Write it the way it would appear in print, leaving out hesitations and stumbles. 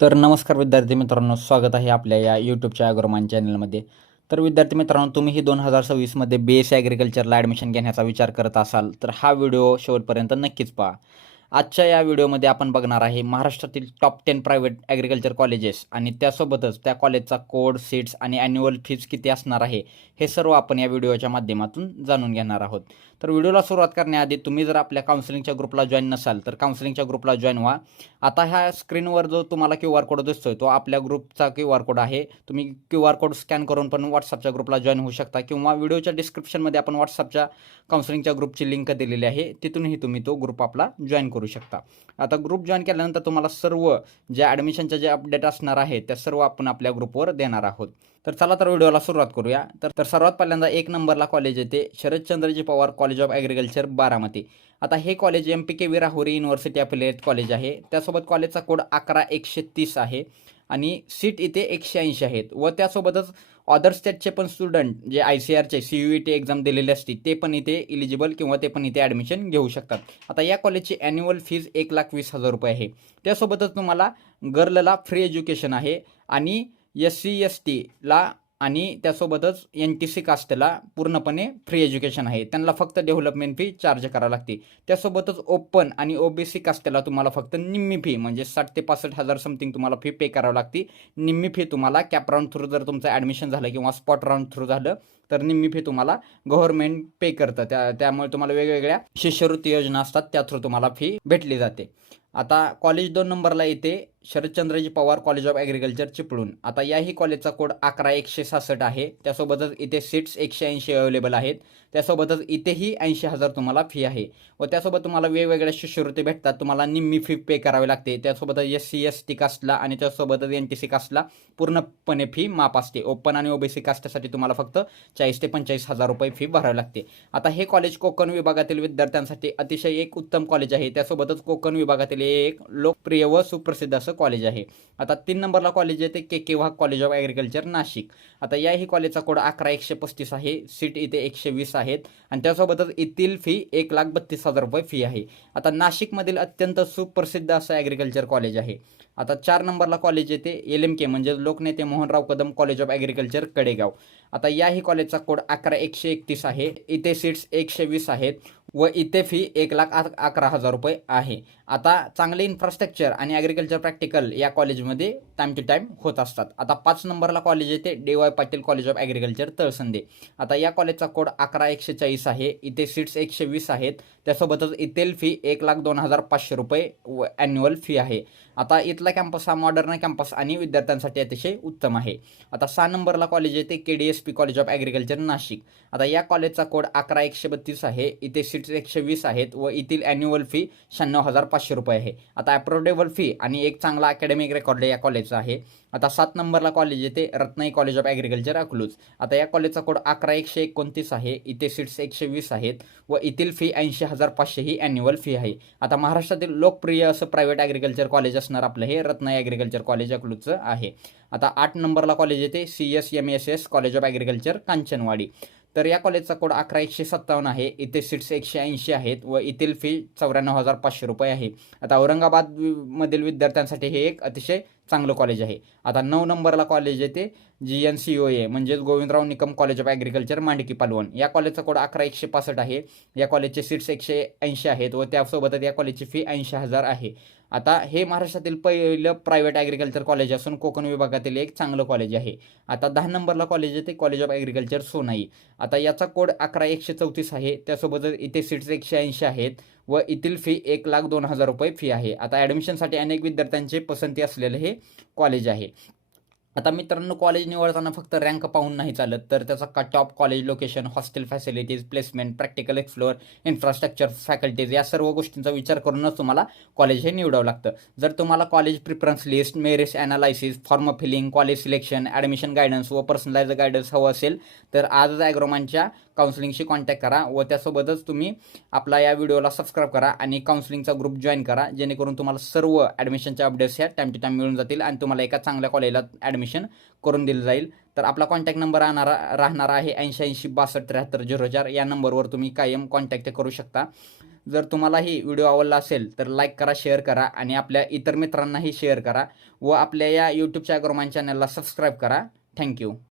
तर नमस्कार विद्यार्थी मित्रांनो, स्वागत आहे आपल्या या यूट्यूबच्या अग्रमान चॅनलमध्ये. तर विद्यार्थी मित्रांनो, तुम्हीही 2026मध्ये BSc ॲग्रिकल्चरला ॲडमिशन घेण्याचा विचार करत असाल तर हा व्हिडिओ शेवटपर्यंत नक्कीच पहा. आजच्या या व्हिडिओमध्ये आपण बघणार आहे महाराष्ट्रातील टॉप 10 प्रायव्हेट ॲग्रिकल्चर कॉलेजेस आणि त्यासोबतच त्या कॉलेजचा कोड, सीट्स आणि ॲन्युअल फीज किती असणार आहे, हे सर्व आपण या व्हिडिओच्या माध्यमातून जाणून घेणार आहोत. तर व्हिडिओला सुरुवात करण्याआधी तुम्ही जर आपल्या काउन्सिलिंगच्या ग्रुपला जॉईन नसाल तर काउन्सिलिंगच्या ग्रुपला जॉईन व्हा. आता ह्या स्क्रीनवर जो तुम्हाला QR कोड दिसतोय तो आपल्या ग्रुपचा QR कोड आहे. तुम्ही QR कोड स्कॅन करून पण WhatsAppच्या ग्रुपला जॉईन होऊ शकता किंवा व्हिडिओच्या डिस्क्रिप्शनमध्ये आपण WhatsAppच्या काउन्सिलिंगच्या ग्रुपची लिंक दिलेली आहे, तिथूनही तुम्ही तो ग्रुप आपला जॉईन करू शकता. आता ग्रुप जॉईन केल्यानंतर तुम्हाला सर्व ज्या ॲडमिशनच्या जे अपडेट असणार आहे त्या सर्व आपण आपल्या ग्रुपवर देणार आहोत. तर चला तर व्हिडिओला सुरुवात करूया. तर सर्वात पहिल्यांदा 1 नंबरला कॉलेज येते Sharadchandraji Pawar college of agriculture Baramati. आता हे college MPK Rahuri university affiliate college आहे. त्यासोबत कॉलेजचा कोड 11130 आहे आणि सीट इथे 180 आहेत व त्यासोबतच अदर स्टेटचे पण स्टुडंट जे ICRचे CUET एक्झाम दिलेले असतील ते पण इथे इलिजिबल किंवा ते पण इथे ॲडमिशन घेऊ शकतात. आता या कॉलेजची ॲन्युअल फीज 1,20,000 रुपये आहे. त्यासोबतच तुम्हाला गर्लला फ्री एज्युकेशन आहे आणि SC STला आणि त्यासोबतच NTC कास्टला पूर्णपणे फ्री एज्युकेशन आहे. त्यांना फक्त डेव्हलपमेंट फी चार्ज करावी लागते. त्यासोबतच ओपन आणि OBC कास्टला तुम्हाला फक्त निम्मी फी म्हणजे 60,000 ते 65,000 समथिंग तुम्हाला फी पे करावी लागते. निम्मी फी तुम्हाला कॅप राऊंड थ्रू जर तुमचं ॲडमिशन झालं किंवा स्पॉट राऊंड थ्रू झालं तर निम्मी फी तुम्हाला गव्हर्नमेंट पे करतं. त्यामुळे तुम्हाला वेगवेगळ्या शिष्यवृत्ती योजना असतात त्या थ्रू तुम्हाला फी भेटली जाते. आता कॉलेज 2 नंबरला येते Sharadchandraji Pawar college of agriculture Chiplun. आता याही कॉलेजचा कोड 11166 आहे. त्यासोबतच इथे सीट्स 180 अवेलेबल आहेत. त्यासोबतच इथेही 80,000 तुम्हाला फी आहे व त्यासोबत तुम्हाला वेगवेगळ्या शिष्यवृत्ती भेटतात. तुम्हाला निम्मी फी पे करावी लागते. त्यासोबतच SC ST कास्टला आणि त्यासोबतच NTC कास्टला पूर्णपणे फी माफ असते. ओपन आणि OBC कास्टसाठी तुम्हाला फक्त 40,000 ते 45,000 रुपये फी भरावी लागते. आता हे कॉलेज कोकण विभागातील विद्यार्थ्यांसाठी अतिशय एक उत्तम कॉलेज आहे. त्यासोबतच कोकण विभागातील एक लोकप्रिय व सुप्रसिद्ध असं कॉलेज आहे. आता 3 नंबरला कॉलेज येते KK Wagh college of agriculture Nashik. आता याही कॉलेजचा कोड 11135 आहे. सीट इथे 120 आहेत आणि त्यासोबतच येथील फी 1,32,000 रुपये फी आहे. आता नाशिकमधील अत्यंत सुप्रसिद्ध असं ॲग्रिकल्चर कॉलेज आहे. आता 4 नंबरला कॉलेज येते LMK म्हणजे लोकनेते Mohanrao Kadam college of agriculture Kadegaon. आता याही कॉलेजचा कोड 11131 आहे. इथे सीट्स 120 आहेत व इथे फी 1,11,000 रुपये आहे. आता चांगले इन्फ्रास्ट्रक्चर आणि ॲग्रिकल्चर प्रॅक्टिकल या कॉलेजमध्ये टाईम टू टाईम होत असतात. आता 5 नंबरला कॉलेज येते DY Patil college of agriculture Talsande. आता या कॉलेजचा कोड 11140 आहे. इथे सीट्स 120 आहेत. त्यासोबतच इथेल फी 1,02,500 रुपये व ॲन्युअल फी आहे. आता इथला कॅम्पस हा मॉडर्न कॅम्पस आणि विद्यार्थ्यांसाठी अतिशय उत्तम आहे. आता 6 नंबरला कॉलेज येते KDSP college of agriculture Nashik. आता या कॉलेजचा कोड 11132 आहे. इथे सीट्स 120 आहेत व येथील ॲन्युअल फी 96,500 रुपये आहे. आता ॲप्रोडेबल फी आणि एक चांगला अकॅडमिक रेकॉर्ड या कॉलेजचा आहे. आता 7 नंबरला कॉलेज येते रत्नाई कॉलेज ऑफ ॲग्रिकल्चर अकलूज. आता या कॉलेजचा कोड 11129 आहे. इथे सीट्स 120 आहेत व येथील फी 80,500 ही ॲन्युअल फी आहे. आता महाराष्ट्रातील लोकप्रिय असं प्रायव्हेट ॲग्रिकल्चर कॉलेज असणार आपलं हे रत्नाई ॲग्रिकल्चर कॉलेज अकलूजचं आहे. आता 8 नंबरला कॉलेज येते CSMSS college of agriculture Kanchanwadi. तर या कॉलेजचा कोड 11157 आहे. इथे सीट्स 180 आहेत व येथील फी 94,500 रुपये आहे. आता औरंगाबाद मधील विद्यार्थ्यांसाठी हे एक अतिशय चांगलं कॉलेज आहे. आता 9 नंबरला कॉलेज येते GNCOA म्हणजेच Govindrao Nikam college of agriculture Mandki Palvan. या कॉलेजचा कोड 11165 आहे. या कॉलेजचे सीट्स 180 आहेत व त्यासोबतच या कॉलेजची फी 80,000 आहे. आता हे महाराष्ट्रातील पहिलं प्रायव्हेट ॲग्रिकल्चर कॉलेज असून कोकण विभागातील एक चांगलं कॉलेज आहे. आता 10 नंबरला कॉलेज येते कॉलेज ऑफ ॲग्रिकल्चर सोनाई. आता याचा कोड 11134 आहे. त्यासोबतच इथे सीट्स 180 आहेत व येथील फी 1,02,000 रुपये फी आहे. आता ॲडमिशनसाठी अनेक विद्यार्थ्यांची पसंती असलेलं हे कॉलेज आहे. आता मित्रांनो, कॉलेज निवडताना फक्त रँक पाहून नाही चालत, तर त्याचा cut off, college location, hostel facilities, placement, practical explore, infrastructure, faculties या सर्व गोष्टींचा विचार करूनच तुम्हाला कॉलेज हे निवडावं लागतं. जर तुम्हाला college preference list, merits analysis, form filling, college selection, admission guidance व पर्सनलाइज गायडन्स हवं असेल तर आजच ॲग्रोमानच्या काउन्सिलिंगशी कॉन्टॅक्ट करा व त्यासोबतच तुम्ही आपला या व्हिडिओला सबस्क्राईब करा आणि काउन्सिलिंगचा ग्रुप जॉईन करा, जेणेकरून तुम्हाला सर्व ॲडमिशनच्या अपडेट्स ह्या टाईम टू टाईम मिळून जातील आणि तुम्हाला एका चांगल्या कॉलेजला ॲडमिशन करून दिलं जाईल. तर आपला कॉन्टॅक्ट नंबर राहणार आहे 88 62 73 04. या नंबरवर तुम्ही कायम कॉन्टॅक्ट करू शकता. जर तुम्हालाही व्हिडिओ आवडला असेल तर लाईक करा, शेअर करा आणि आपल्या इतर मित्रांनाही शेअर करा व आपल्या या यूट्यूबच्या ॲग्रोमाइन चॅनलला सबस्क्राईब करा. थँक्यू.